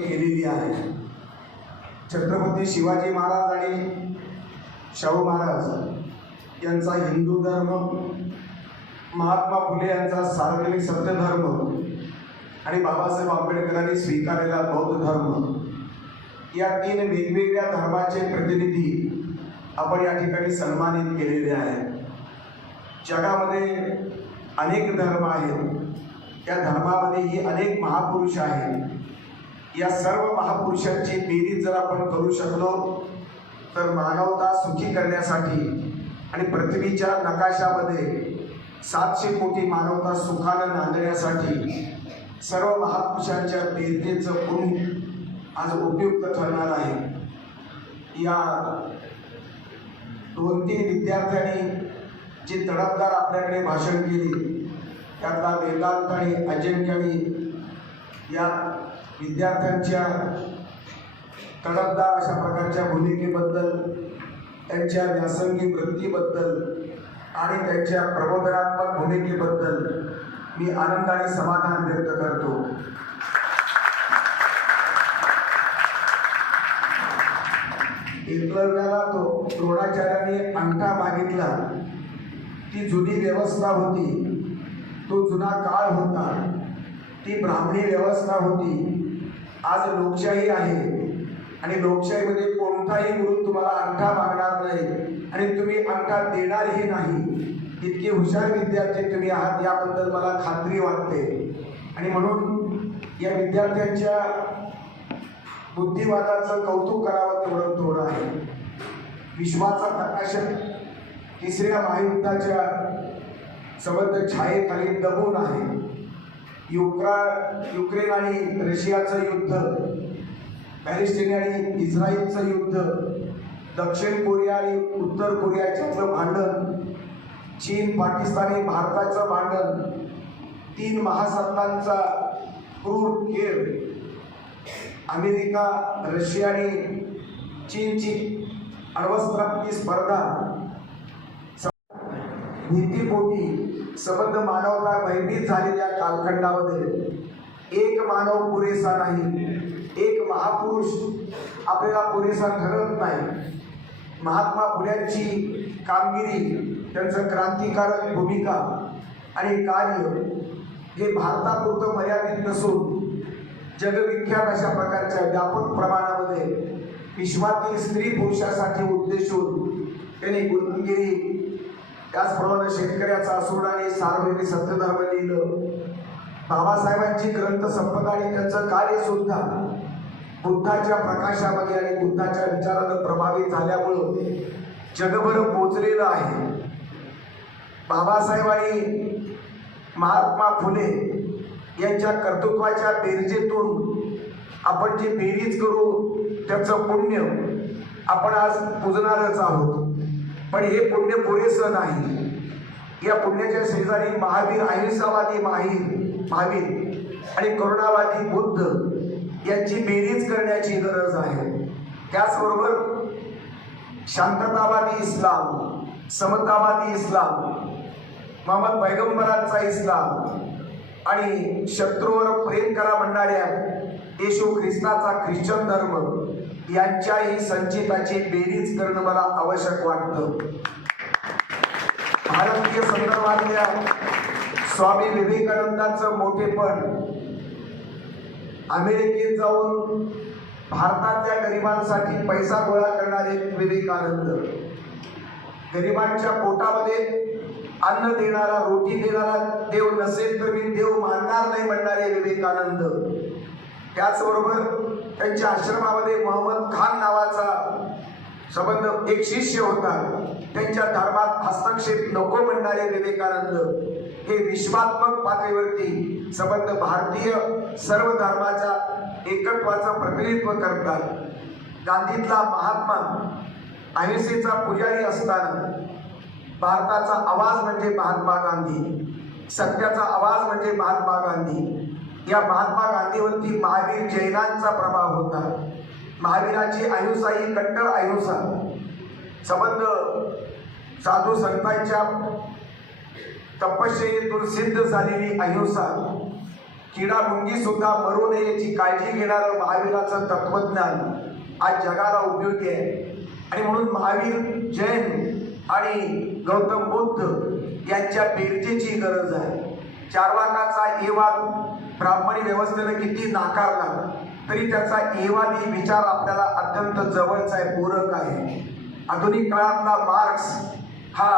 केलेली आहे। छत्रपती शिवाजी महाराज आणि शाहू महाराज यांचा हिंदू धर्म, महात्मा फुले यांचा सार्वजनिक सत्य धर्म आणि बाबासाहेब आंबेडकरांनी स्वीकारलेला बौद्ध धर्म, या तीन वेगवेगळ्या धर्माचे प्रतिनिधी आपण या ठिकाणी सन्मानित केलेले आहेत। जगामध्ये अनेक धर्म आहेत, त्या धर्मामध्येही अनेक महापुरुष आहेत। या सर्व महापुरुषांची बेरीज जर आपण करू शकलो तर मानवता सुखी करण्यासाठी आणि पृथ्वीच्या नकाशामध्ये 700 कोटी मानवता सुखानं नांदण्यासाठी सर्व महापुरुषांच्या बेरीजचं पुण्य आज उपयुक्त ठरणार आहे। या 2-3 विद्यार्थ्यांनी जी तडफदार आपल्याकडे भाषण केली, त्यातला वेदांत आणि अजिंक्यानी या विद्यार्थ्यांच्या तडफदार अशा प्रकारच्या भूमिकेबद्दल, त्यांच्या व्यासंगी वृत्तीबद्दल आणि त्यांच्या प्रबोधनात्मक भूमिकेबद्दल मी आनंद आणि समाधान व्यक्त करतो। एकलव्याला तो द्रोणाचार्याने अंगठा मागितला, ती जुनी व्यवस्था होती, तो जुना काळ होता, ती ब्राह्मणी व्यवस्था होती। आज लोकशाही आहे आणि लोकशाहीमध्ये कोणताही गुरु तुम्हाला अंगठा मागणार नाही आणि तुम्ही अंगठा देणारही नाही। इतके हुशार विद्यार्थी तुम्ही आहात याबद्दल मला खात्री वाटते आणि म्हणून या विद्यार्थ्यांच्या बुद्धिवादाचं कौतुक करावं तेवढं थोडं आहे। विश्वाचा प्रकाशन तिसऱ्या महायुद्धाच्या सबंध छायेखाली दबून आहे। युक्रेन आणि रशियाचं युद्ध, पॅलेस्टाईन आणि इस्रायलचं युद्ध, दक्षिण कोरिया आणि उत्तर कोरियाच्यातलं भांडण, चीन पाकिस्तान भारताचं भांडण, 3 महासत्तांचा क्रूर खेळ, अमेरिका, रशिया आणि चीनची अण्वस्त्रांची स्पर्धा, भीतीपोटी सबंध मानवता भयभीत झालेल्या कालखंडामध्ये एक मानव पुरेसा नाही, एक महापुरुष आपल्याला पुरेसा ठरत नाही। महात्मा फुल्यांची कामगिरी, त्यांचं क्रांतिकारक भूमिका आणि कार्य हे भारतापुरतं मर्यादित नसून जगविख्यात अशा प्रकारच्या व्यापक प्रमाणामध्ये विश्वातील स्त्री पुरुषासाठी उद्देशून त्यांनी गुरुगिरी, त्याचप्रमाणे शेतकऱ्याचा असूड आणि सार्वजनिक सत्यधर्म लिहिलं। बाबासाहेबांची ग्रंथसंपदा आणि त्यांचं कार्य सुद्धा बुद्धाच्या प्रकाशामध्ये आणि बुद्धाच्या विचारानं प्रभावित झाल्यामुळं जगभर पोचलेलं आहे। बाबासाहेब आणि महात्मा फुले यांच्या कर्तृत्वाच्या बेरजेतून आपण जे बेरीज करू त्याचं पुण्य आपण आज पूजणारच आहोत। पण हे पुण्य पुरेसं नाही। या पुण्याच्या शेजारी महावीर, अहिंसावादी महावीर आणि करुणावादी बुद्ध यांची बेरीज करण्याची गरज आहे। त्याचबरोबर शांततावादी इस्लाम, समतावादी इस्लाम, मोहम्मद पैगंबरांचा इस्लाम आणि शत्रूवर प्रेम करा म्हणणाऱ्या येशू ख्रिस्ताचा ख्रिश्चन धर्म यांच्याही संचिताची बेरीज करणं मला आवश्यक वाटतं। भारतीय संदर्भातल्या स्वामी विवेकानंदांचं मोठेपण, अमेरिकेत जाऊन भारतातल्या गरिबांसाठी पैसा गोळा करणारे विवेकानंद, गरिबांच्या पोटामध्ये अन्न देणारा, रोटी देणारा देव नसेल तर मी देव मानणार नाही म्हणणारे विवेकानंद, त्याचबरोबर त्यांच्या आश्रमामध्ये मोहम्मद खान नावाचा संबंध एक शिष्य होता, त्यांच्या धर्मात हस्तक्षेप नको म्हणणारे विवेकानंद हे विश्वात्मक पातळीवरती संबंध भारतीय सर्व धर्माच्या एकत्वाचं प्रतिनिधित्व करतात। गांधीतला महात्मा अहिंसेचा पुजारी असताना भारताचा आवाज म्हणजे महात्मा गांधी, सत्याचा आवाज म्हणजे महात्मा गांधी। या महात्मा गांधीवरती महावीर जैनांचा प्रभाव होता। महावीराची अहिंसा ही कट्टर अहिंसा, संबंध साधू संतांच्या तपश्चर्येतून सिद्ध झालेली अहिंसा किडा मुंगी सुद्धा मरू नये याची काळजी घेणारं महावीराचं तत्वज्ञान आज जगाला उपयोगी आहे. आणि म्हणून महावीर जैन आणि गौतम बुद्ध यांच्या बेरजेची गरज आहे. चार्वाकाचा एवाद ब्राह्मणी व्यवस्थेने किती नाकारला तरी त्याचा एवादी विचार आपल्याला अत्यंत जवळचा आहे, पूरक आहे. आधुनिक काळातला मार्क्स हा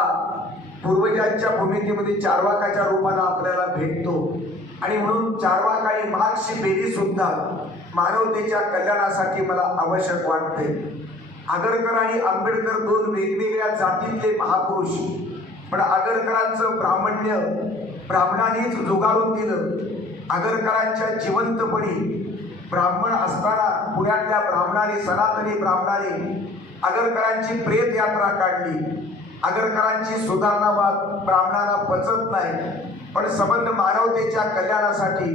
पूर्वजांच्या भूमिकेमध्ये चार्वाकाच्या रूपाने आपल्याला भेटतो. आणि म्हणून चार्वाक आणि मार्क्सची बेरीज सुद्धा मानवतेच्या कल्याणासाठी मला आवश्यक वाटते. आगरकर आणि आंबेडकर दोन वेगवेगळ्या जातीतले महापुरुष, पण आगरकरांचं ब्राह्मण्य ब्राह्मणांनीच जुगारून दिलं. आगरकरांच्या जिवंतपणी ब्राह्मण असताना पुण्यातल्या ब्राह्मणाने, सनातनी ब्राह्मणाने आगरकरांची प्रेत यात्रा काढली. आगरकरांची सुधारणावाद ब्राह्मणांना पचत नाही, पण संबंध मानवतेच्या कल्याणासाठी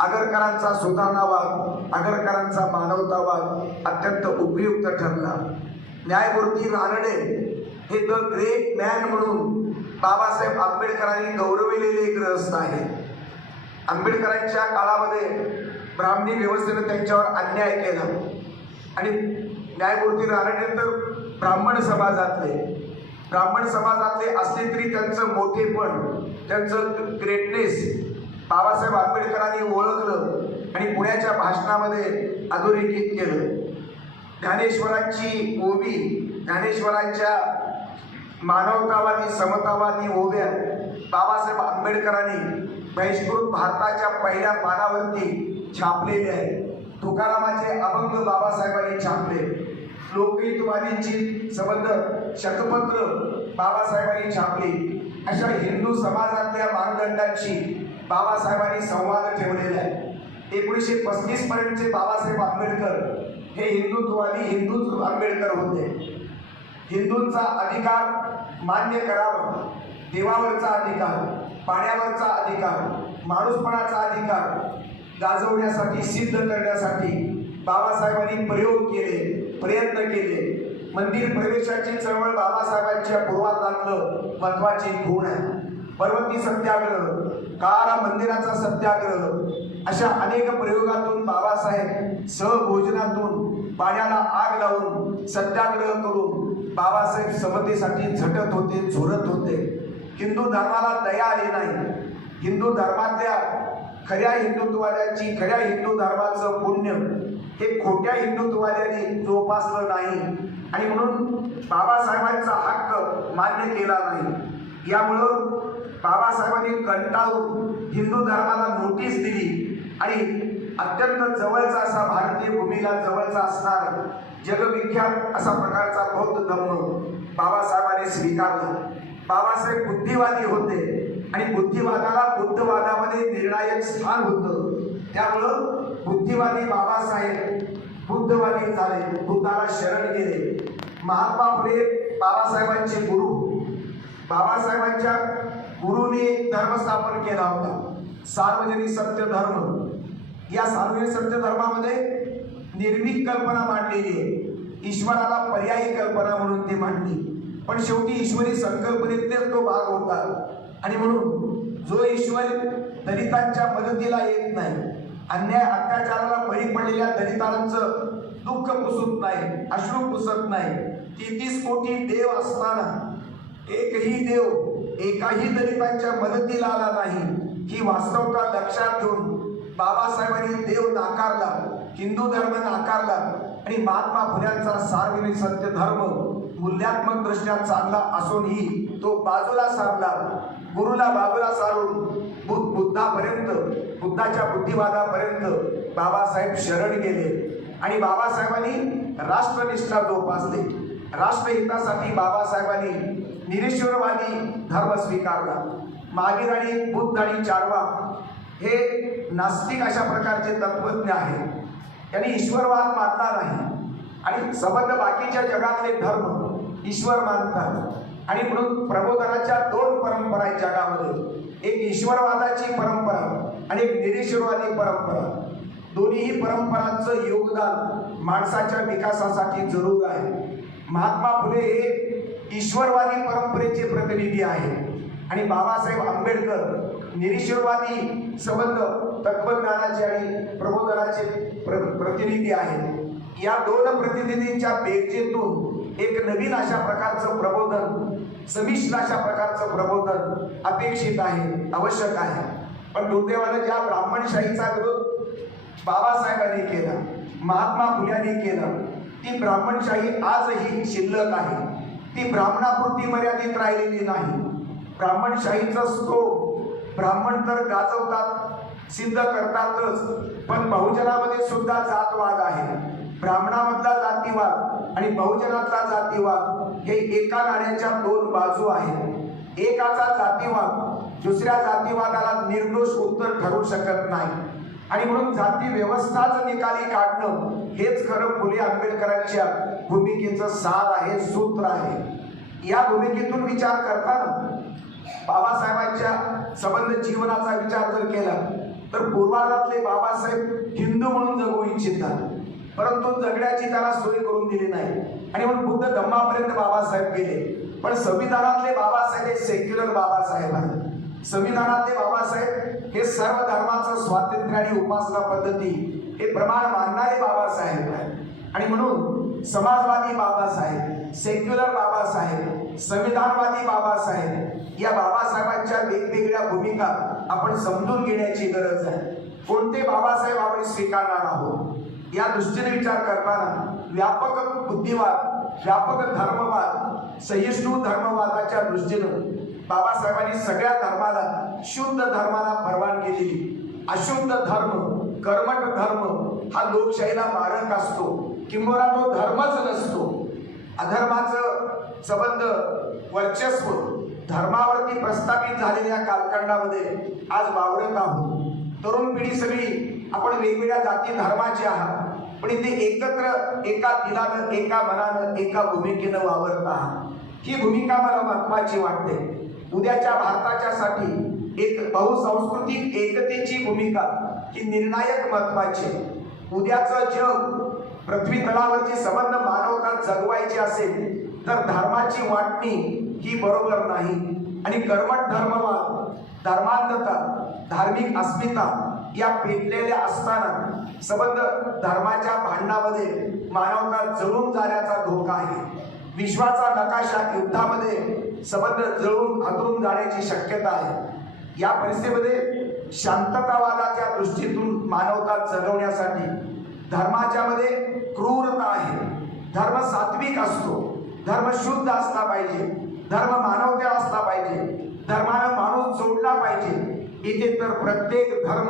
आगरकरांचा सुधारणावाद, आगरकरांचा मानवतावाद अत्यंत उपयुक्त ठरला. न्यायमूर्ती रानडे हे द ग्रेट मॅन म्हणून बाबासाहेब आंबेडकरांनी गौरविलेले ग्रस्त आहेत. आंबेडकरांच्या काळामध्ये ब्राह्मणी व्यवस्थेने त्यांच्यावर अन्याय केला आणि न्यायमूर्ती रानडे तर ब्राह्मण समाजातले असले तरी त्यांचं मोठेपण, त्यांचं ग्रेटनेस बाबासाहेब आंबेडकरांनी ओळखलं आणि पुण्याच्या भाषणामध्ये अधोरेखित केलं. ज्ञानेश्वरांची ओवी, ज्ञानेश्वरांच्या मानवतावादी समतावादी ओव्या बाबासाहेब आंबेडकरांनी बहिष्कृत भारताच्या पहिल्या पानावरती छापलेले आहे. तुकारामाचे अभंग बाबासाहेबांनी छापले. लोकहितवादींची संबंध शतपत्र बाबासाहेबांनी छापली. अशा हिंदू समाजातल्या मानदंडांशी बाबासाहेबांनी संवाद ठेवलेला आहे. 1935 पर्यंतचे बाबासाहेब आंबेडकर हे हिंदुत्ववादी हिंदूच आंबेडकर होते. हिंदूंचा अधिकार मान्य करावा, देवावरचा अधिकार, पाण्यावरचा अधिकार, माणूसपणाचा अधिकार गाजवण्यासाठी, सिद्ध करण्यासाठी बाबासाहेबांनी प्रयोग केले, प्रयत्न केले. मंदिर प्रवेशाची चळवळ बाबासाहेबांच्या पूर्वाधातलं महत्वाची खूण आहे. पर्वती सत्याग्रह, काळा मंदिराचा सत्याग्रह, अशा अनेक प्रयोगातून बाबासाहेब सहभोजनातून पाण्याला आग लावून सत्याग्रह करून बाबासाहेब समतेसाठी झटत होते, झुरत होते. हिंदू धर्माला दया आली नाही. हिंदू धर्मातल्या खऱ्या हिंदुत्ववाद्यांची, खऱ्या हिंदू धर्माचं पुण्य हे खोट्या हिंदुत्ववाद्यांनी जोपासलं नाही आणि म्हणून बाबासाहेबांचा हक्क मान्य केला नाही. यामुळं बाबासाहेबांनी कंटाळून हिंदू धर्माला नोटीस दिली आणि अत्यंत जवळचा असा, भारतीय भूमीला जवळचा असणारा जगविख्यात असा प्रकारचा बौद्ध धर्म बाबासाहेबांनी स्वीकारला. बाबासाहेब बुद्धिवादी होते आणि बुद्धिवादाला बुद्धवादामध्ये निर्णायक स्थान होतं. त्यामुळं बुद्धिवादी बाबासाहेब बुद्धवादी झाले, बुद्धाला शरण गेले. महात्मा फुले बाबासाहेबांचे गुरु, बाबासाहेबांच्या गुरुने एक धर्म स्थापन केला होता, सार्वजनिक सत्य धर्म. या सार्वजनिक सत्य धर्मामध्ये निर्मिक कल्पना मांडलेली आहे, ईश्वराला पर्यायी कल्पना म्हणून ती मांडली. पण शेवटी ईश्वरी संकल्पनेतलेच तो भाग होता आणि म्हणून जो ईश्वर दलितांच्या मदतीला येत नाही, अन्याय अत्याचाराला बळी पडलेल्या दलितांचं दुःख पुसत नाही, अश्रू पुसत नाही, 33 कोटी देव असताना एकही देव एकाही दलितांच्या मदतीला आला नाही, ही वास्तवता लक्षात घेऊन बाबासाहेबांनी देव नाकारला, हिंदू धर्म नाकारला आणि महात्मा फुल्यांचा सार्वजनिक सत्य धर्म मूल्यात्मक दृष्ट्या चांगला असूनही तो बाजूला सारला. गुरुला बाजूला सारून बुद्धापर्यंत, बुद्धाच्या बुद्धिवादापर्यंत बाबासाहेब शरण गेले आणि बाबासाहेबांनी राष्ट्रनिष्ठा जोपासली. राष्ट्रहितासाठी बाबासाहेबांनी निरीश्वरवादी धर्म स्वीकारला. महावीर आणि बुद्ध आणि चार्वाक हे नास्तिक अशा प्रकारचे तत्वज्ञ आहेत. त्यांनी ईश्वरवाद मानला नाही आणि संबंध बाकीच्या जगातले धर्म ईश्वर मानतात आणि म्हणून प्रबोधनाच्या 2 परंपरा आहेत जगामध्ये, एक ईश्वरवादाची परंपरा आणि एक निरीश्वरवादी परंपरा. दोन्ही परंपरांचं योगदान माणसाच्या विकासासाठी जरूर आहे. महात्मा फुले हे ईश्वरवादी परंपरेचे प्रतिनिधी आहेत आणि बाबासाहेब आंबेडकर निरीश्वरवादी संबंध तत्वज्ञानाचे आणि प्रबोधनाचे प्रतिनिधी आहेत। या दोन प्रतिनिधींच्या बेरजेतून एक नवीन अशा प्रकारचं प्रबोधन, समिश्र अशा प्रकारचं प्रबोधन अपेक्षित आहे, आवश्यक आहे। पण दुर्दैवानं ज्या ब्राह्मणशाहीचा विरोध बाबासाहेबांनी केला, महात्मा फुल्यांनी केला, ती ब्राह्मणशाही आजही शिल्लक आहे। ती ब्राह्मणापुरती मर्यादित राहिलेली नाही। ब्राह्मणशाहीचा स्तोम ब्राह्मण तर गाजवतात, सिद्ध करतातच, पण बहुजनामध्ये सुद्धा जातवाद आहे। ब्राह्मणामधला जातीवाद आणि बहुजनातला जातीवाद हे एका नाण्याच्या दोन बाजू आहेत। एकाचा जातीवाद दुसऱ्या जातीवादाला निर्दोष उत्तर ठरू शकत नाही आणि म्हणून जाती व्यवस्थाच निकाली काढणं हेच खरं फुले आंबेडकरांच्या भूमिकेचं सार आहे, सूत्र आहे। या भूमिकेतून विचार करताना बाबासाहेबांच्या संबंध जीवनाचा विचार जर केला तर पूर्वार्धातले बाबासाहेब हिंदू म्हणून जगू इच्छितात, परंतु जगण्याची त्याला सोय करून दिली नाही आणि म्हणून बुद्ध धम्मापर्यंत बाबासाहेब गेले। पण संविधानातले बाबासाहेब हे सेक्युलर बाबासाहेब आहेत। संविधानातले बाबासाहेब हे सर्व धर्माचं स्वातंत्र्य आणि उपासना पद्धती हे प्रमाण मानणारे बाबासाहेब आहेत आणि म्हणून समाजवादी बाबासाहेब, सेक्युलर बाबासाहेब, संविधानवादी बाबासाहेब या बाबासाहेबांच्या वेगवेगळ्या भूमिका आपण समजून घेण्याची गरज आहे। कोणते बाबासाहेब आपण स्वीकारणार आहोत या दृष्टीने विचार करताना व्यापक बुद्धिवाद, व्यापक धर्मवाद, सहिष्णू धर्मवादाच्या दृष्टीनं बाबासाहेबांनी सगळ्या धर्माला, शुद्ध धर्माला परवानगी दिली। अशुद्ध धर्म, कर्मठ धर्म हा लोकशाहीला मारक असतो, किंबहुना तो धर्मच नसतो। अधर्माचं संबंध वर्चस्व धर्मावरती प्रस्थापित झालेल्या कालखंडामध्ये आज वावरत आहोत। तरुण पिढी सगळी आपण वेगवेगळ्या जाती धर्माचे आहात, पण इथे एकत्र एका दिलानं, एका मनानं, एका भूमिकेनं वावरत आहात। ही भूमिका मला महत्वाची वाटते। उद्याच्या भारताच्यासाठी एक बहुसांस्कृतिक एकतेची भूमिका ही निर्णायक महत्वाची। उद्याचं जग, पृथ्वी तलावरचे संबंध मानवता जगवायचे असेल तर धर्माची वाटणी ही बरोबर नाही आणि कर्मठ धर्मवाद, धर्मांधता, धार्मिक अस्मिता या पेटलेल्या असताना संबंध धर्माच्या भांडणामध्ये मानवता जळून जाण्याचा धोका आहे। विश्वाचा नकाशा युद्धामध्ये संबंध जळून हादरून जाण्याची शक्यता आहे। या परिस्थितीमध्ये शांततावादाच्या दृष्टीतून मानवता जगवण्यासाठी धर्माच्या मध्ये क्रूरता आहे। धर्म सात्विक असतो, धर्म शुद्ध असला पाहिजे, धर्म मानवता असला पाहिजे, धर्मानं माणूस जोडला पाहिजे। इथे तर प्रत्येक धर्म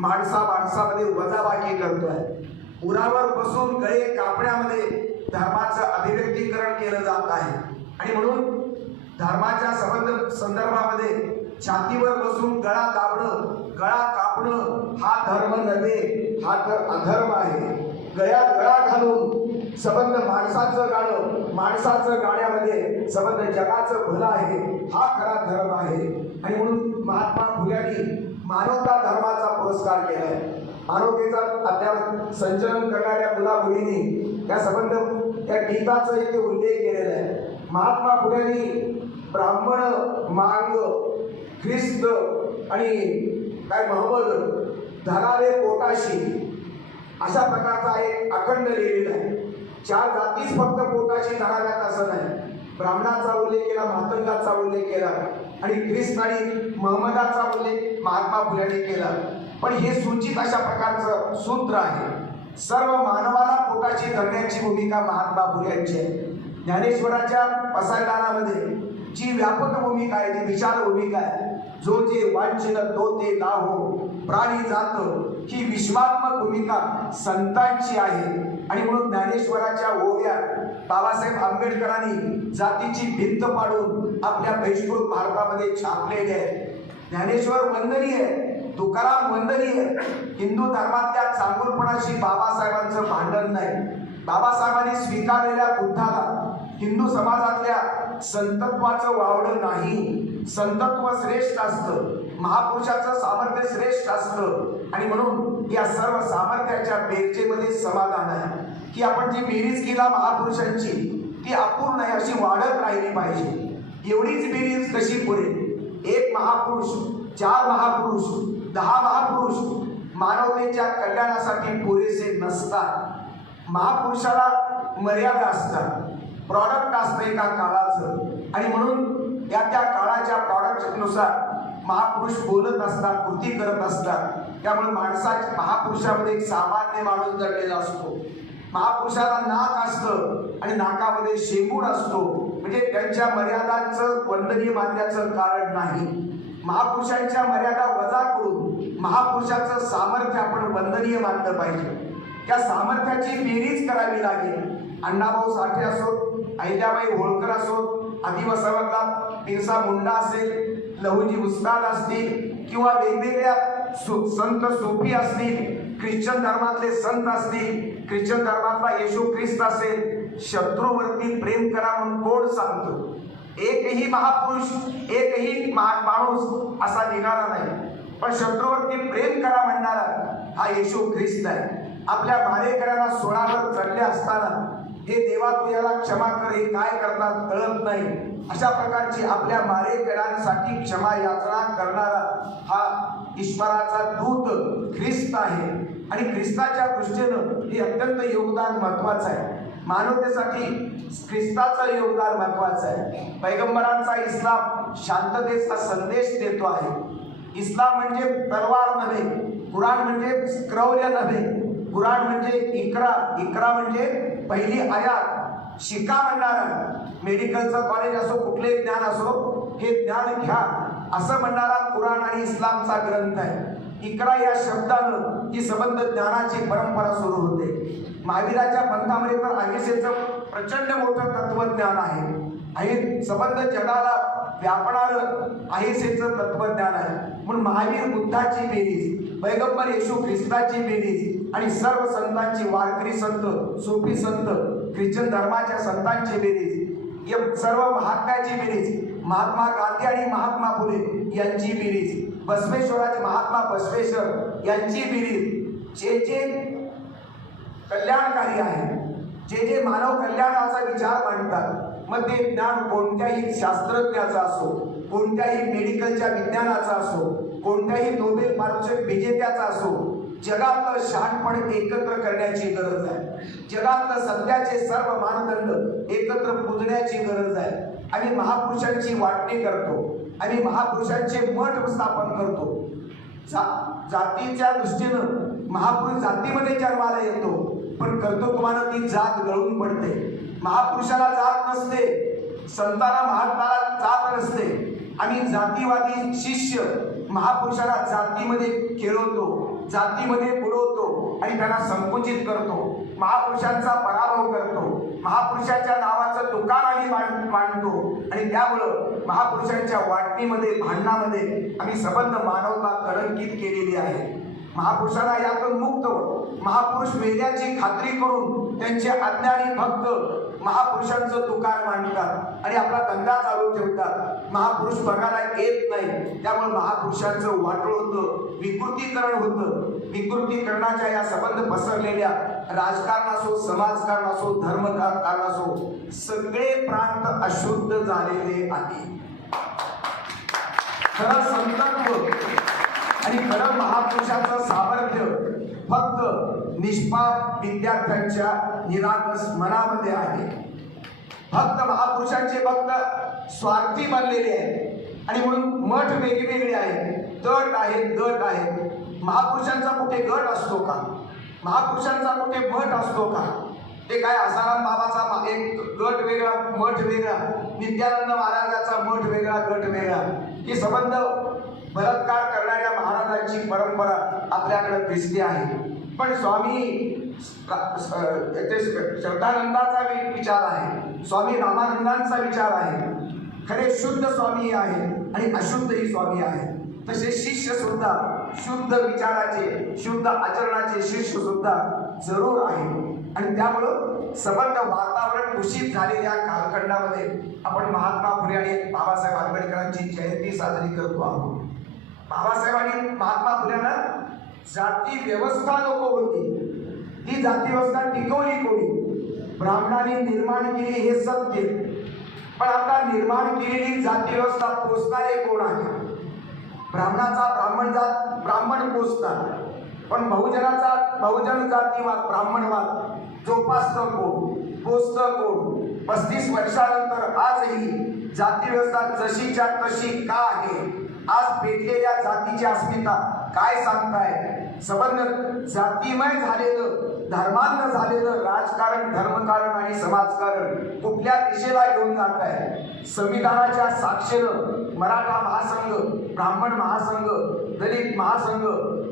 माणसामध्ये वजाबाकी करतोय। उरावर बसून गळे कापण्यामध्ये धर्माचं अभिव्यक्तीकरण केलं जात आहे आणि म्हणून धर्माच्या संदर्भामध्ये छातीवर बसून गळा दाबणं, गळा कापणं हा धर्म नव्हे, हा तर अधर्म आहे। गळ्यात गळा घालून संबंध माणसाचं गाणं, माणसाचं गाण्यामध्ये संबंध जगाचं भलं आहे, हा खरा धर्म आहे। आणि म्हणून महात्मा फुल्यांनी मानवता धर्माचा पुरस्कार केलाय। मानवतेचा अध्यात्म संचलन करणाऱ्या मुला मुलींनी त्या संबंध त्या गीताचा इथे उल्लेख केलेला आहे। महात्मा फुल्यांनी ब्राह्मण, मांग, ख्रिस्त आणि काय मोहम्मद धनारे पोटाशी अशा प्रकारचा एक अखंड लिहिलेला आहे। चार जातीच फक्त पोटाशी धराव्यात असं नाही। ब्राह्मणाचा उल्लेख केला, मातंगाचा उल्लेख केला आणि ख्रिस्त आणि मोहम्मदाचा उल्लेख महात्मा फुल्यांनी केला। पण हे सूचित अशा प्रकारचं सूत्र आहे। सर्व मानवाला पोटाशी धरण्याची भूमिका महात्मा फुल्यांची आहे। ज्ञानेश्वराच्या पसायदानामध्ये जी व्यापक भूमिका आहे, ती विशाल भूमिका आहे। जो जे वांछिन तो ते लाहो प्राणी जात, ही विश्वात्मक भूमिका संतांची आहे। आणि म्हणून ज्ञानेश्वराच्या ओव्या बाबासाहेब आंबेडकरांनी जातीची भिंत पाडून आपल्या बहिष्कृत भारतामध्ये छापलेले आहे। ज्ञानेश्वर वंदनीय, तुकाराम वंदनीय। हिंदू धर्मातल्या चांगुलपणाशी बाबासाहेबांचं भांडण नाही। बाबासाहेबांनी स्वीकारलेल्या बुद्धाला हिंदू समाजातल्या संतत्वाचं वावडं नाही। संतत्व श्रेष्ठ असतं, महापुरुषाचं सामर्थ्य श्रेष्ठ असतं आणि म्हणून या सर्व सामर्थ्याच्या बेरजेमध्ये समाधान आहे की आपण जी बेरीज केला महापुरुषांची ती अपूर्ण आहे, अशी वाढत राहिली पाहिजे। एवढीच बेरीज कशी पुरेल? एक महापुरुष 4 महापुरुष 10 महापुरुष मानवतेच्या कल्याणासाठी पुरेसे नसतात। महापुरुषाला मर्यादा असतात, प्रॉडक्ट असतं एका काळाचं, आणि म्हणून त्या काळाच्या प्रॉडक्टनुसार महापुरुष बोलत असतात, कृती करत असतात। त्यामुळे महापुरुषामध्ये एक सामान्य माणूस दडलेला असतो। महापुरुषाला नाक असतं आणि नाकामध्ये शेंबूड असतो, म्हणजे त्यांच्या मर्यादांचं वंदनीय मानण्याचं कारण नाही। महापुरुषांच्या मर्यादा वजा करून महापुरुषाचं सामर्थ्य आपण वंदनीय मानलं पाहिजे। त्या सामर्थ्याची बेरीज करावी लागेल। अण्णाभाऊ साठे असोत, अहिल्याबाई होळकर असोत, आदिवासामधला बिरसा मुंडा असेल, लहुजी उस्ताद असतील, किंवा वेगवेगळ्या संत सोफी असतील, ख्रिश्चन धर्मातले संत असतील, ख्रिश्चन धर्मातला येशू ख्रिस्त असेल, शत्रूवरती प्रेम करा म्हणून कोण सांगतो? एकही महापुरुष, एकही माणूस असा निघाला नाही, पण शत्रूवरती प्रेम करा म्हणणारा हा येशू ख्रिस्त आहे। आपल्या मारेकऱ्यांना सोळावर चढले असताना हे देवा तू याला क्षमा कर, हे काय करतात कळत नाही, अशा प्रकारची आपल्या मारेकऱ्यांसाठी क्षमा याचना करणारा हा ईश्वराचा दूत ख्रिस्त आहे। आणि ख्रिस्ताच्या दृष्टीनं हे अत्यंत योगदान महत्वाचं आहे। मानवतेसाठी ख्रिस्ताचं योगदान महत्वाचं आहे। पैगंबरांचा इस्लाम शांततेचा संदेश देतो आहे। इस्लाम म्हणजे तलवार नव्हे, कुराण म्हणजे क्रौर्य नव्हे, कुराण म्हणजे इकरा म्हणजे पहिली आयात, शिका म्हणणारा, मेडिकलचं कॉलेज असो, कुठले ज्ञान असो, हे ज्ञान घ्या असं म्हणणारा कुराण आणि इस्लामचा ग्रंथ आहे। इकरा या शब्दानं ही संबंध ज्ञानाची परंपरा सुरू होते। महावीराच्या पंथामध्ये तर अहिंसेचं प्रचंड मोठं तत्वज्ञान आहे। आणि संबंध जगाला व्यापणारं अहिंसेचं तत्वज्ञान आहे। म्हणून महावीर बुद्धाची बेरीज, पैगंबर येशू ख्रिस्ताची बेरीज आणि सर्व संतांची, वारकरी संत, सोफी संत, ख्रिश्चन धर्माच्या संतांची बेरीज, या सर्व महात्म्याची बेरीज, महात्मा गांधी आणि महात्मा फुले यांची बेरीज, बसवेश्वराचे महात्मा बसवेश्वर यांची बेरीज, जे कल्याणकारी आहे, जे मानव कल्याणाचा विचार मांडतात, मग ते ज्ञान कोणत्याही शास्त्रज्ञाचा असो, कोणत्याही मेडिकलच्या विज्ञानाचा असो, कोणत्याही नोबेल पारितोषिक विजेत्याचा असो, जगातलं शहाणपण एकत्र करण्याची गरज आहे। जगातलं सत्याचे सर्व मानदंड एकत्र पुजण्याची गरज आहे। आम्ही महापुरुषांची वाटणी करतो, आम्ही महापुरुषांचे मठ स्थापन करतो। जातीच्या दृष्टीनं महापुरुष जातीमध्ये जन्माला येतो, पण कर्तृत्वानं ती जात गळून पडते। महापुरुषाला जात नसते, संतांना महात्माला जात नसते। आम्ही जातीवादी शिष्य महापुरुषाला जातीमध्ये खेळवतो, जातीमध्ये बुडवतो आणि त्यांना संकुचित करतो, महापुरुषांचा पराभव करतो, महापुरुषांच्या नावाचं दुकान आम्ही मांडतो, आणि त्यामुळं महापुरुषांच्या वाटणीमध्ये, भांडणामध्ये आम्ही संबंध मानवता कलंकित केलेली आहे। महापुरुषांना यातून मुक्त महापुरुष मेल्याची खात्री करून त्यांचे अज्ञानी भक्त महापुरुषांचं दुकान मांडतात आणि आपला धंदा चालू ठेवतात। महापुरुष बघायला येत नाही, त्यामुळे महापुरुषांचं वाटोळ होतं, विकृतीकरण होतं। विकृतीकरणाच्या या संबंध पसरलेल्या राजकारण असो, समाजकारण असो, धर्मकारण असो, सगळे प्रांत अशुद्ध झालेले आहे। खरं संतत्व आणि खरं महापुरुषाचं सामर्थ्य फक्त निष्पाप विद्यार्थ्यांच्या निरागस मनामध्ये आहे। फक्त महापुरुषांचे भक्त स्वार्थी बनलेले आहेत आणि म्हणून मठ वेगवेगळे आहेत, गट आहेत। महापुरुषांचा कुठे गट असतो का? महापुरुषांचा कुठे मठ असतो का? ते काय आसाराम बाबाचा एक गट वेगळा, मठ वेगळा, नित्यानंद महाराजाचा मठ वेगळा, गट वेगळा, हे संबंध बलात्कार करणाऱ्या महाराजांची परंपरा आपल्याकडे दिसते आहे। पण स्वामी श्रद्धानंदाचा विचार आहे, स्वामी रामानंदांचा विचार आहे। खरे शुद्ध स्वामी आहे आणि अशुद्धही स्वामी आहे। तसे शिष्य सुद्धा शुद्ध विचाराचे, शुद्ध आचरणाचे शिष्य सुद्धा जरूर आहे। आणि त्यामुळं संबंध वातावरण दूषित झालेल्या कालखंडामध्ये आपण महात्मा फुले आणि बाबासाहेब आंबेडकरांची जयंती साजरी करतो आहोत। बाबासाहेबांनी, महात्मा फुल्यांना जाती व्यवस्था नको होती, ती जाती व्यवस्था टिकवली कोणी? ब्राह्मणांनी निर्माण केली हे सत्य, पण आता निर्माण केलेली जाती व्यवस्था पोचणारे कोण आहे? ब्राह्मणाचा ब्राह्मण पोचतात, पण बहुजन जातीवाद ब्राह्मणवाद जोपासतं कोण, पोचतं कोण? 35 वर्षानंतर आजही जाती व्यवस्था जशीच्या तशी का आहे? आज पेटलेल्या जातीची अस्मिता काय सांगताय? संबंध जातीमय झालेलं, धर्मांध झालेलं राजकारण, धर्मकारण आणि समाजकारण कुठल्या दिशेला घेऊन जात आहे? संविधानाच्या साक्षीनं मराठा महासंघ, ब्राह्मण महासंघ, दलित महासंघ,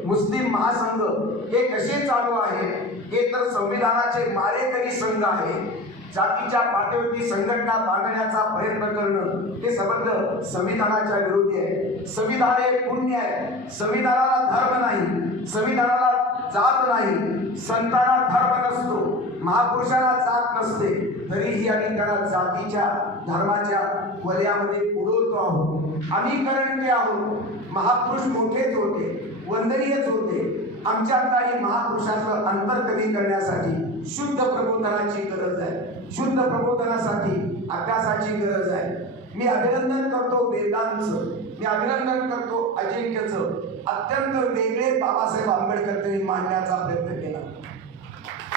मुस्लिम महासंघ हे कसे चालू आहे? हे तर संविधानाचे मारेकरी संघ आहे. जातीच्या पातळीवरती संघटना बांधण्याचा प्रयत्न करणं हे संबंध संविधानाच्या विरोधी आहे. संविधान हे पुण्य आहे. संविधानाला धर्म नाही, संविधानाला जात नाही, संतांना धर्म नसतो, महापुरुषांना जात नसते, तरीही आम्ही त्याला जातीच्या धर्माच्या वलयामध्ये बुडवतो आहोत. आम्ही करंटे आहोत. महापुरुष मोठेच होते, वंदनीयच होते. आमच्या काही महापुरुषाचं अंतर कमी करण्यासाठी शुद्ध प्रबोधनाची गरज आहे. शुद्ध प्रबोधनासाठी अभ्यासाची गरज आहे. मी अभिनंदन करतो वेदांचं, मी अभिनंदन करतो अजिंक्यचं. अत्यंत वेगळे बाबासाहेब आंबेडकर त्यांनी मांडण्याचा प्रयत्न केला.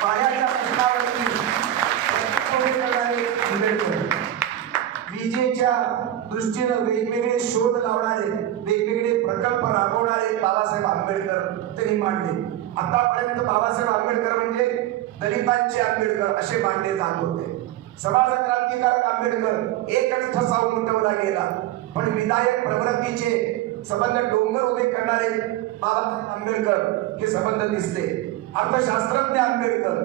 पाण्याच्या प्रश्नावरती आंबेडकर, विजेच्या दृष्टीनं वेगवेगळे शोध लावणारे, वेगवेगळे प्रकल्प राबवणारे बाबासाहेब आंबेडकर त्यांनी मांडले. आतापर्यंत बाबासाहेब आंबेडकर म्हणजे दलितांचे आंबेडकर असे मानले जात होते. समाज क्रांतिकारक आंबेडकर एकच ठसा उमटवला गेला, पण विधायक प्रवृत्तीचे संबंध डोंगर उभे करणारे बाबासाहेब आंबेडकर हे संबंध दिसते. अर्थशास्त्रज्ञ आंबेडकर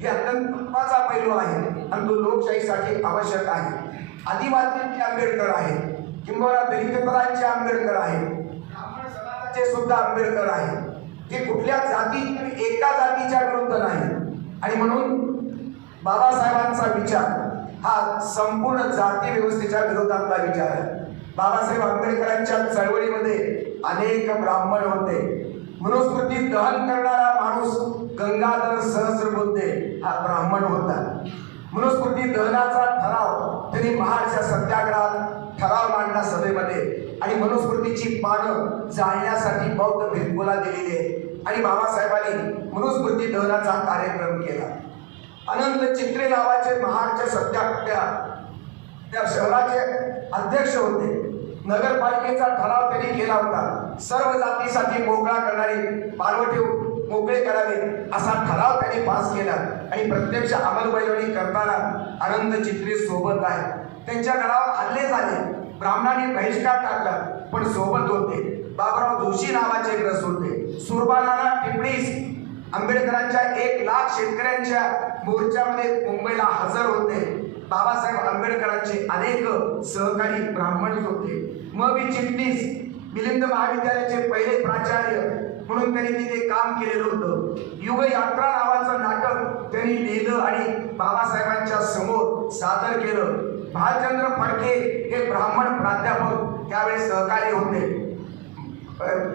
हे अत्यंत महत्वाचा पैलू आहे आणि तो लोकशाहीसाठी आवश्यक आहे. आदिवासींचे आंबेडकर आहे, किंवा दलितरांचे आंबेडकर आहे, ब्राह्मण समाजाचे सुद्धा आंबेडकर आहे. ते कुठल्या एका जातीच्या विरुद्ध नाही. आणि म्हणून बाबासाहेबांचा विचार हा संपूर्ण जाती व्यवस्थेच्या विरोधातला विचार आहे. बाबासाहेब आंबेडकरांच्या चळवळीमध्ये अनेक ब्राह्मण होते. मनुस्मृती दहन करणारा माणूस गंगाधर सहस्रबुद्धे हा ब्राह्मण होता. मनुस्मृती दहनाचा ठराव त्यांनी महाडच्या सत्याग्रहात ठराव मांडला सभेमध्ये, आणि मनुस्मृतीची पानं जाळण्यासाठी बौद्ध भिक्खूला दिलेली आहे. आणि बाबासाहेबांनी मनुस्मृती दहनाचा कार्यक्रम केला. अनंत चित्रे नावाचे महाडच्या त्या शहराचे अध्यक्ष होते. नगरपालिकेचा ठराव त्यांनी केला होता. सर्व जातीसाठी मोकळा करणारे पानवटे मोकळे करावे असा ठराव त्यांनी पास केला. आणि प्रत्यक्ष अंमलबजावणी करताना अनंत चित्रे सोबत आहे. त्यांच्या गडावर हल्ले झाले, ब्राह्मणांनी बहिष्कार टाकला, पण सोबत होते. बाबराव जोशी नावाचे ग्रस होते. सुरबानाना टिपणीस आंबेडकरांच्या 1 लाख शेतकऱ्यांच्या मोर्चामध्ये मुंबईला हजर होते. बाबासाहेब आंबेडकरांचे अनेक सहकारी ब्राह्मणच होते. मग चिटणीस मिलिंद महाविद्यालयाचे पहिले प्राचार्य म्हणून त्यांनी तिथे काम केलेलं होतं. युगयात्रा नावाचं नाटक त्यांनी लिहिलं आणि बाबासाहेबांच्या समोर सादर केलं. भालचंद्र फडके हे ब्राह्मण प्राध्यापक त्यावेळेस सहकारी होते.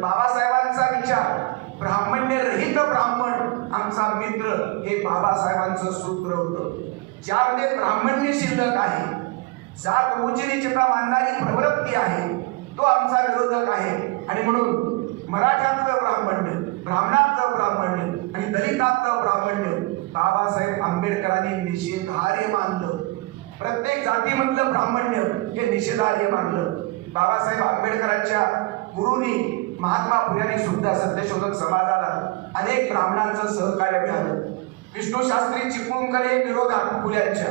बाबासाहेबांचा विचार ब्राह्मण्य रहित ब्राह्मण आमचा मित्र हे बाबासाहेबांचं सूत्र होतं. ज्यामध्ये ब्राह्मण्य शिल्लक आहे, जात उच्च नीचता मानणारी प्रवृत्ती आहे, तो आमचा विरोधक आहे. आणि म्हणून मराठ्यातलं ब्राह्मण्य, ब्राह्मणातलं ब्राह्मण्य आणि दलितातलं ब्राह्मण्य बाबासाहेब आंबेडकरांनी निषेधार्ह मानलं. प्रत्येक जातीमधलं ब्राह्मण्य हे निषेधार्ह मानलं. बाबासाहेब आंबेडकरांच्या गुरुनी महात्मा फुल्यांनी सुद्धा सत्यशोधक समाजाला अनेक ब्राह्मणांचं सहकार्य मिळालं. विष्णू शास्त्री चिपळूणकर हे विरोधात फुल्यांच्या,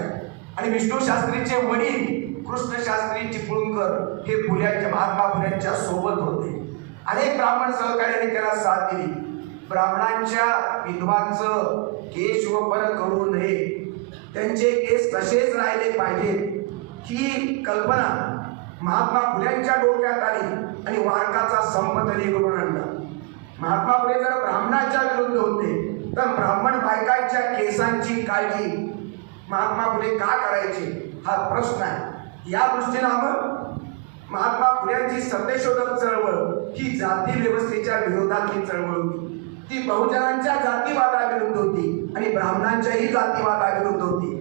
आणि विष्णू शास्त्रीचे वडील कृष्ण शास्त्री चिपळूणकर हे फुल्यांच्या, महात्मा फुल्यांच्या सोबत होते. अनेक ब्राह्मण सहकार्याने त्याला साथ दिली. ब्राह्मणांच्या विधवांचं केशवपन करू नये, त्यांचे केस तसेच राहिले पाहिजेत, ही कल्पना महात्मा फुल्यांच्या डोक्यात आली आणि वारकाचा संप त्यांनी घडवून आणला. महात्मा फुले जर ब्राह्मणाच्या विरुद्ध होते, तर ब्राह्मण बायकांच्या केसांची काळजी महात्मा फुले का करायचे हा प्रश्न आहे. या दृष्टीनं महात्मा फुल्यांची सत्यशोधक चळवळ ही जाती व्यवस्थेच्या विरोधातली चळवळ होती. ती बहुजनांच्या जातीवादाविरुद्ध होती आणि ब्राह्मणांच्याही जातीवादाविरुद्ध होती.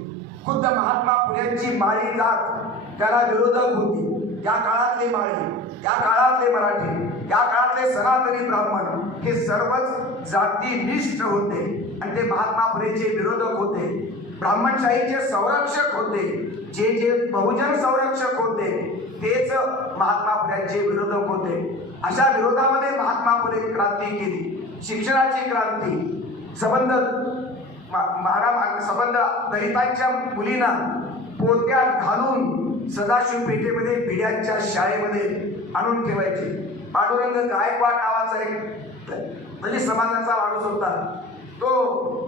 खुद्द महात्मा फुल्यांची माळी जात त्याला विरोधक होती. या काळातले माळी, या काळातले मराठी, या काळातले सनातनी ब्राह्मण हे सर्वच जातीनिष्ठ होते आणि ते महात्मा फुलेचे विरोधक होते, ब्राह्मणशाहीचे संरक्षक होते. जे जे बहुजन संरक्षक होते तेच महात्मा फुल्यांचे विरोधक होते. अशा विरोधामध्ये महात्मा फुले क्रांती केली, शिक्षणाची क्रांती. संबंध दलितांच्या मुलींना पोत्यात घालून सदाशिव पेठेमध्ये भिड्यांच्या शाळेमध्ये आणून ठेवायचे. पांडुरंग गायकवाड नावाचा एक दलित समाजाचा माणूस होता. तो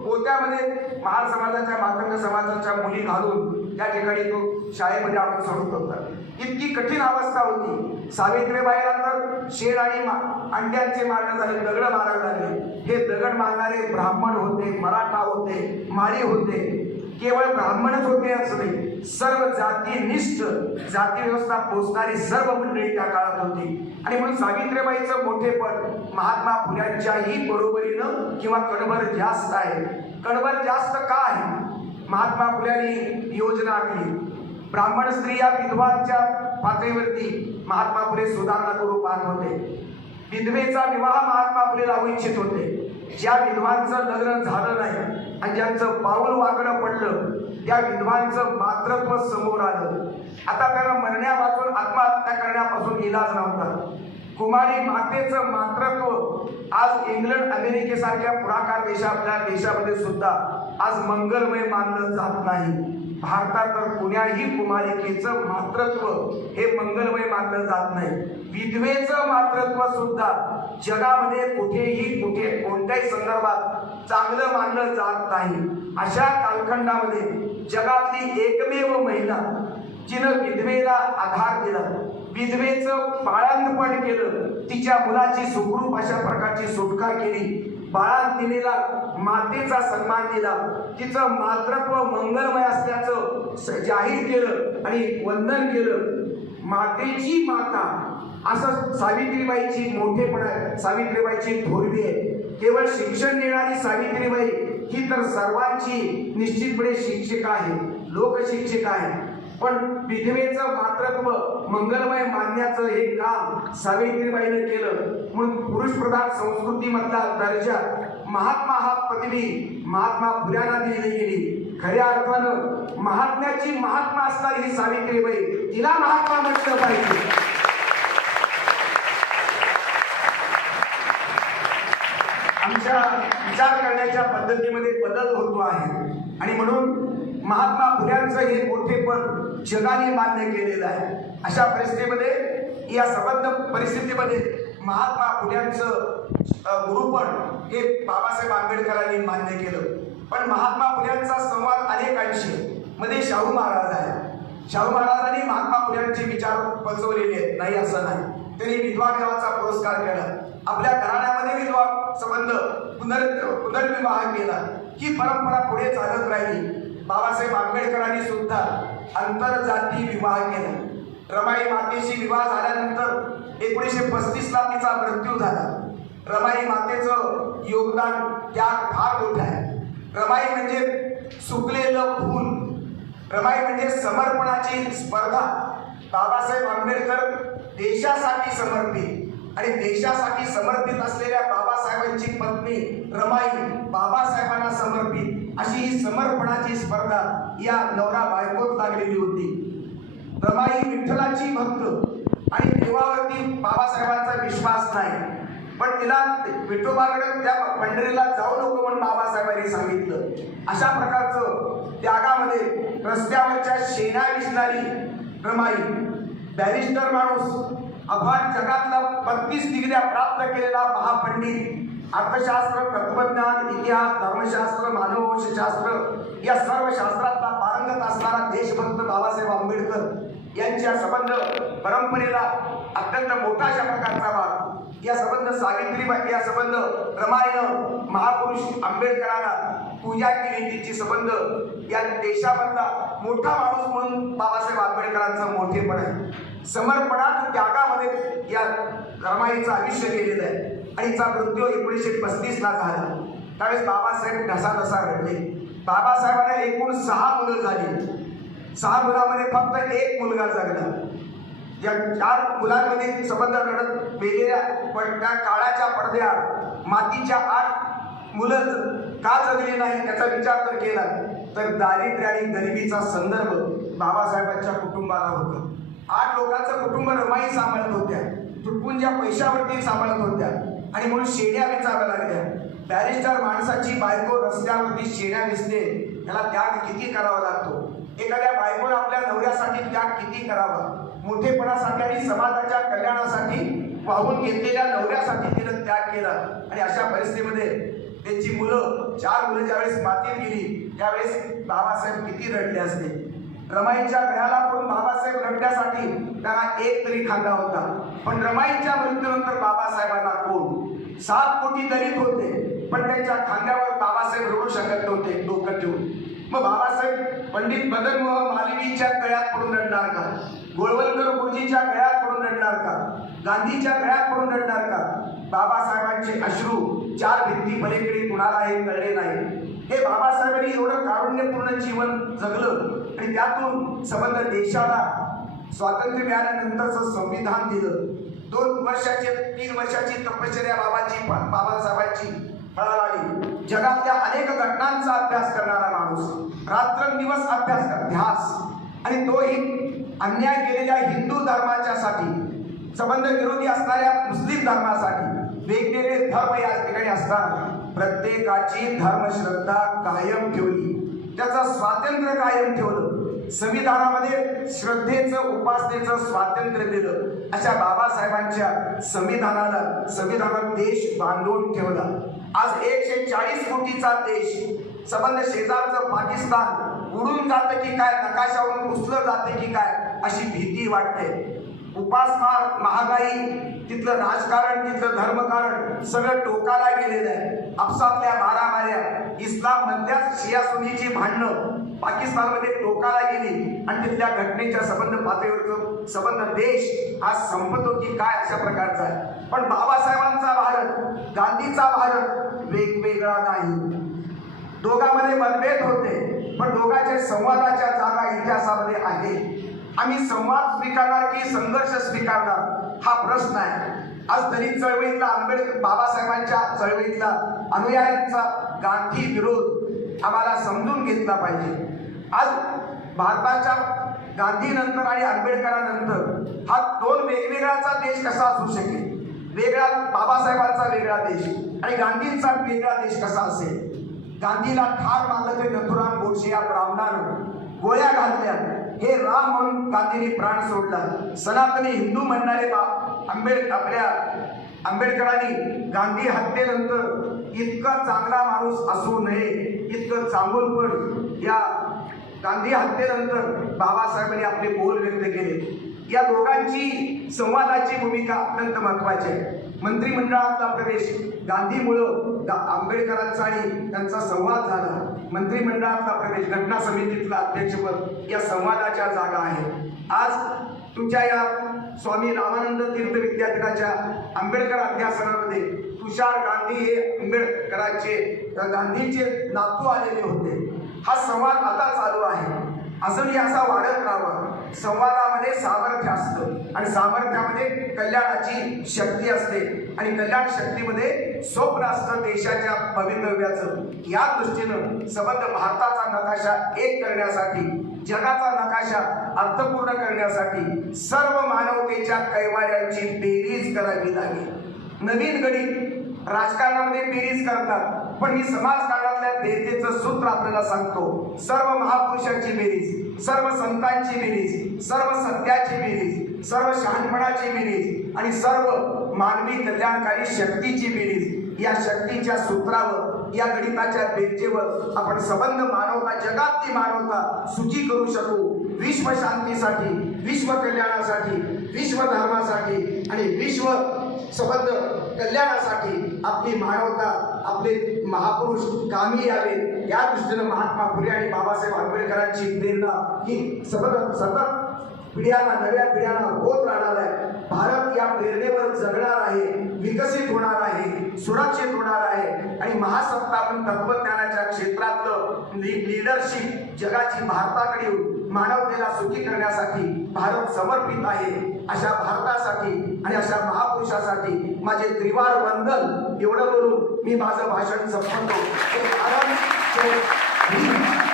पोत्यामध्ये महार समाजाच्या, मातंग समाजाच्या मुली घालून त्या ठिकाणी तो शाळेमध्ये आणून सोडत होता. इतकी कठीण अवस्था होती. सावित्रीबाईला तर शेण आणि अंड्यांचे मारणं झाले, दगड मारावे लागले. हे दगड मारणारे ब्राह्मण होते, मराठा होते, माळी होते. केवळ ब्राह्मणच होते असं नाही, सर्व जातीनिष्ठ, जाती व्यवस्था पोचणारी सर्व मंडळी त्या काळात होती. आणि म्हणून सावित्रीबाईचं मोठेपण महात्मा फुल्यांच्याही बरोबरीनं किंवा कणभर जास्त आहे. कणभर जास्त का आहे? महात्मा फुल्यांनी योजना आखली. ब्राह्मण स्त्रिया विधवांच्या पातळीवरती महात्मा फुले सुधारणा करू पाहत होते. विधवेचा विवाह महात्मा फुले लावू इच्छित होते. ज्या विधवांचं लग्न झालं नाही आणि ज्यांचं पाऊल वाकडं पडलं त्या विधवांचं मातृत्व समोर आलं. आता त्यांना मरण्यापासून, आत्महत्या करण्यापासून इलाज नव्हता. कुमारी मातेचं मातृत्व आज इंग्लंड, अमेरिकेसारख्या पुढाकार आपल्या देशामध्ये सुद्धा आज मंगलमय मानलं जात नाही. भारतात तर कुण्याही कुमारिकेचं मातृत्व हे मंगलमय मानलं जात नाही. विधवेचं मातृत्व सुद्धा जगामध्ये कुठेही कोणत्याही संदर्भात चांगलं मानलं जात नाही. अशा कालखंडामध्ये जगातली एकमेव महिला जिनं विधवेला आधार दिला, विधवेचं बाळंतपण केलं, तिच्या मुलाची सुखरूप अशा प्रकारची सुटका केली, बाळंतिणीला मातेचा सन्मान दिला, तिचं मातृत्व मंगलमय असल्याचं जाहीर केलं आणि वंदन केलं. मातेची माता असं सावित्रीबाईची मोठेपण आहे, सावित्रीबाईची थोरवी आहे. केवळ शिक्षण देणारी सावित्रीबाई ही तर सर्वांची निश्चितपणे शिक्षिका आहे, लोकशिक्षिका आहे. पण विधवेचं मातृत्व मंगलमय मानण्याचं हे काम सावित्रीबाईने केलं. म्हणून पुरुषप्रधान संस्कृतीमधला दर्जा महात्मा हा पदवी महात्मा फुल्यांना दिली गेली. खऱ्या अर्थानं महात्म्याची महात्मा असणारी ही सावित्रीबाई, तिला महात्मा म्हटलं पाहिजे. आमच्या विचार करण्याच्या पद्धतीमध्ये बदल होतो आहे आणि म्हणून महात्मा फुल्यांचं हे मोठेपण जगाने मान्य केलेलं आहे. अशा परिस्थितीमध्ये, या संबंध परिस्थितीमध्ये महात्मा फुल्यांचं गुरुपण हे बाबासाहेब आंबेडकरांनी मान्य केलं. पण महात्मा फुल्यांचा संवाद अनेकांशी मध्ये शाहू महाराज आहे. शाहू महाराजांनी महात्मा फुल्यांचे विचार पचवलेले आहेत, नाही असं नाही. त्यांनी विधवा विवाहाचा पुरस्कार केला, आपल्या घराण्यामध्ये विधवा संबंध पुनर्विवाह केला. ही परंपरा पुढे चालत राहिली. बाबासाहेब आंबेडकरांनी सुद्धा आंतरजाती विवाह केला. रमाई मातेशी विवाह झाल्यानंतर 1935ला तिचा मृत्यू झाला. रमाई मातेचं योगदान त्यात फार मोठं आहे. रमाई म्हणजे सुकलेलं फूल, रमाई म्हणजे समर्पणाची स्पर्धा. बाबासाहेब आंबेडकर देशासाठी समर्पित आणि देशासाठी समर्पित असलेल्या बाबासाहेबांची पत्नी रमाई बाबासाहेबांना समर्पित अशी ही समर्पणाची स्पर्धा या नवरा बायकोत लागलेली होती. रमाई विठ्ठलाची भक्त आणि देवावरती बाबासाहेबांचा विश्वास नाही, पण तिला विठोबाकडे त्या पंढरीला जाऊ नको म्हणून बाबासाहेबांनी सांगितलं. अशा प्रकारचं त्यागामध्ये रस्त्यावरच्या शेणा विसणारी रमाई, बॅरिस्टर माणूस, अफाट जगातला 32 डिग्र्या प्राप्त केलेला महापंडित, अर्थशास्त्र, तत्वज्ञान, इतिहास, धर्मशास्त्र, मानववंशशास्त्र या सर्व शास्त्रातला पारंगत असणारा देशभक्त बाबासाहेब आंबेडकर यांच्या संबंध परंपरेला अत्यंत मोठा अशा प्रकारचा भाग. या संबंध सावित्रीबाई, या संबंध रमाईनं महापुरुष आंबेडकरांना पूजा केली. तिची संबंध या देशामधला मोठा माणूस म्हणून बाबासाहेब आंबेडकरांचं मोठेपण आहे. समर्पणात त्यागामध्ये या रमाईचं आयुष्य गेलेलं आहे आणि तिचा मृत्यू 1935ला झाला. त्यावेळेस बाबासाहेब ढसाढसा रडले. बाबासाहेबांना एकूण 6 मुलं झाली. 6 मुलांमध्ये फक्त एक मुलगा जगला. या 4 मुलांमध्ये संबंध रडत वेगळ्या पण त्या काळाच्या पडद्याआड मातीच्या 8 मुलं का जगली नाही त्याचा विचार तर केला तर दारिद्र्य आणि गरिबीचा संदर्भ बाबासाहेबांच्या कुटुंबाला होता. 8 लोकांचं कुटुंब रमाई सांभाळत होत्या, तुटपुंज्या पैशावरती सांभाळत होत्या आणि म्हणून शेण्या वेचाव्या लागल्या. बॅरिस्टर माणसाची बायको रस्त्यावरती शेण्या वेचते, त्याला त्याग किती करावा लागतो. एखाद्या बायकोला आपल्या नवऱ्यासाठी त्याग किती करावा. मोठेपणासाठी आणि समाजाच्या कल्याणासाठी वाहून घेतलेल्या नवऱ्यासाठी तिनं त्याग केला. आणि अशा परिस्थितीमध्ये त्यांची मुलं 4 मुलं ज्यावेळेस मातीत गेली त्यावेळेस बाबासाहेब किती रडले असते. रमाईच्या घराला पण बाबासाहेब रडण्यासाठी त्याला एक तरी खांदा होता. पण रमाईच्या मृत्यूनंतर बाबासाहेबांना कोण 7 कोटी दलित होते पण त्यांच्या खांद्यावर बाबासाहेब रडू शकत नव्हते डोकं ठेवून. मग बाबासाहेब पंडित मदन मोहन मालवीयच्या गळ्यात पडून रडणार का, गोळवलकर गुरुजीच्या गळ्यात पडून रडणार का, गांधीच्या गळ्यात पडून रडणार का. बाबासाहेबांचे अश्रू 4 भिंती पलीकडे कुणाला हे कळले नाही. हे बाबासाहेबांनी एवढं कारुण्यपूर्ण जीवन जगलं आणि त्यातून संबंध देशाला स्वातंत्र्य मिळाल्यानंतरचं संविधान दिलं. 3 वर्षाची तपश्चर्या बाबासाहेबांची फळाला आली. जगातल्या अनेक घटनांचा अभ्यास करणारा माणूस, रात्रंदिवस अभ्यास आणि तोही अन्याय केलेल्या हिंदू धर्माच्यासाठी, संबंध विरोधी असणाऱ्या मुस्लिम धर्मासाठी वेगवेगळे धर्म या ठिकाणी असतात. प्रत्येकाची धर्मश्रद्धा कायम ठेवली, त्याचं स्वातंत्र्य कायम ठेवलं. संविधानामध्ये श्रद्धेचं उपासनेचं स्वातंत्र्य दिलं. अशा बाबासाहेबांच्या संविधानात देश बांधून ठेवला. आज 140 कोटीचा देश, संबंध शेजारचं पाकिस्तान उडून जातं की काय, नकाशावरून पुसलं जाते की काय अशी भीती वाटते. उपासमार, महागाई, तिथलं राजकारण, तिथलं धर्मकारण सगळं टोकाला गेलेलं आहे. आपसातल्या मारामाऱ्या, इस्लाम मधल्याच शिया सुन्नीची भांडणं पाकिस्तानमध्ये टोकाला गेली आणि तिथल्या घटनेच्या संबंध पातळीवर संबंध देश हा संपतो की काय अशा प्रकारचा आहे. पण बाबासाहेबांचा भारत, गांधीचा भारत वेगवेगळा नाही. दोघांमध्ये मतभेद होते पण दोघांच्या संवादाच्या जागा इतिहासामध्ये आहे. आम्ही संवाद स्वीकारणार की संघर्ष स्वीकारणार हा प्रश्न आहे. आज दलित चळवळीतला बाबासाहेबांच्या चळवळीतला अनुयायांचा गांधी विरोध आम्हाला समजून घेतला पाहिजे. आज भारताच्या गांधीनंतर आणि आंबेडकरांनंतर हा 2 वेगवेगळाचा देश कसा असू शकेल. वेगळा बाबासाहेबांचा वेगळा देश आणि गांधींचा वेगळा देश कसा असेल. गांधीला ठार मारलं ते नथुराम गोडसे या ब्राह्मणानं, गोळ्या घातल्या. हे राम म्हणून गांधींनी प्राण सोडला. सनातनी हिंदू म्हणणारे आपल्या आंबेडकरांनी गांधी हत्येनंतर इतका चांगला माणूस असू नये इतकं चांगून पण या गांधी हत्येनंतर बाबासाहेबांनी आपले बोल व्यक्त केले. या दोघांची संवादाची भूमिका अत्यंत महत्वाची आहे. मंत्रिमंडळातला प्रवेश गांधीमुळं आंबेडकरांचा आणि त्यांचा संवाद झाला. मंत्रिमंडळातला प्रवेश, घटना समितीतला अध्यक्षपद या संवादाच्या जागा आहे. आज तुमच्या या स्वामी रामानंद तीर्थ विद्यापीठाच्या आंबेडकर अध्यासनामध्ये तुषार गांधी हे आंबेडकरांचे गांधीचे नातू आलेले होते. हा संवाद आता चालू आहे. अजूनही असा वाढत राहावा. संवादामध्ये सामर्थ्य असतं आणि सामर्थ्यामध्ये कल्याणाची शक्ती असते आणि कल्याण शक्तीमध्ये स्वप्न असतं देशाच्या भवितव्याचं. या दृष्टीनं संबंध भारताचा नकाशा एक करण्यासाठी, जगाचा नकाशा अर्थपूर्ण करण्यासाठी सर्व मानवतेच्या कैवाऱ्यांची बेरीज करावी लागेल. नवीन गणित राजकारणामध्ये बेरीज करतात पण मी समाजकारणातल्या बेरीजचं सूत्र आपल्याला सांगतो. सर्व महापुरुषांची बेरीज, सर्व संतांची बेरीज, सर्व सत्याची बेरीज, सर्व शहाणपणाची बेरीज आणि सर्व मानवी कल्याणकारी शक्तीची बेरीज. या शक्तीच्या सूत्रावर, या गणिताच्या बेरजेवर आपण संबंध मानवता, जगातली मानवता सुखी करू शकू. विश्व शांतीसाठी, विश्व कल्याणासाठी, विश्व धर्मासाठी आणि विश्व संबंध कल्याणासाठी आपली मानवता, आपले महापुरुष कामी यावे. या दृष्टीनं महात्मा फुले आणि बाबासाहेब आंबेडकरांची प्रेरणा ही सतत पिढ्यांना, नव्या पिढ्यांना होत राहणार आहे. भारत या प्रेरणेवर जगणार आहे, विकसित होणार आहे, सुरक्षित होणार आहे आणि महासत्तापन तत्वज्ञानाच्या क्षेत्रातलं लीडरशिप जगाची भारताकडे येऊन मानवतेला सुखी करण्यासाठी भारत समर्पित आहे. अशा भारतासाठी आणि अशा महापुरुषासाठी माझे त्रिवार वंदन एवढं बोलून मी माझं भाषण संपवतो. जय भारत, जय भीम.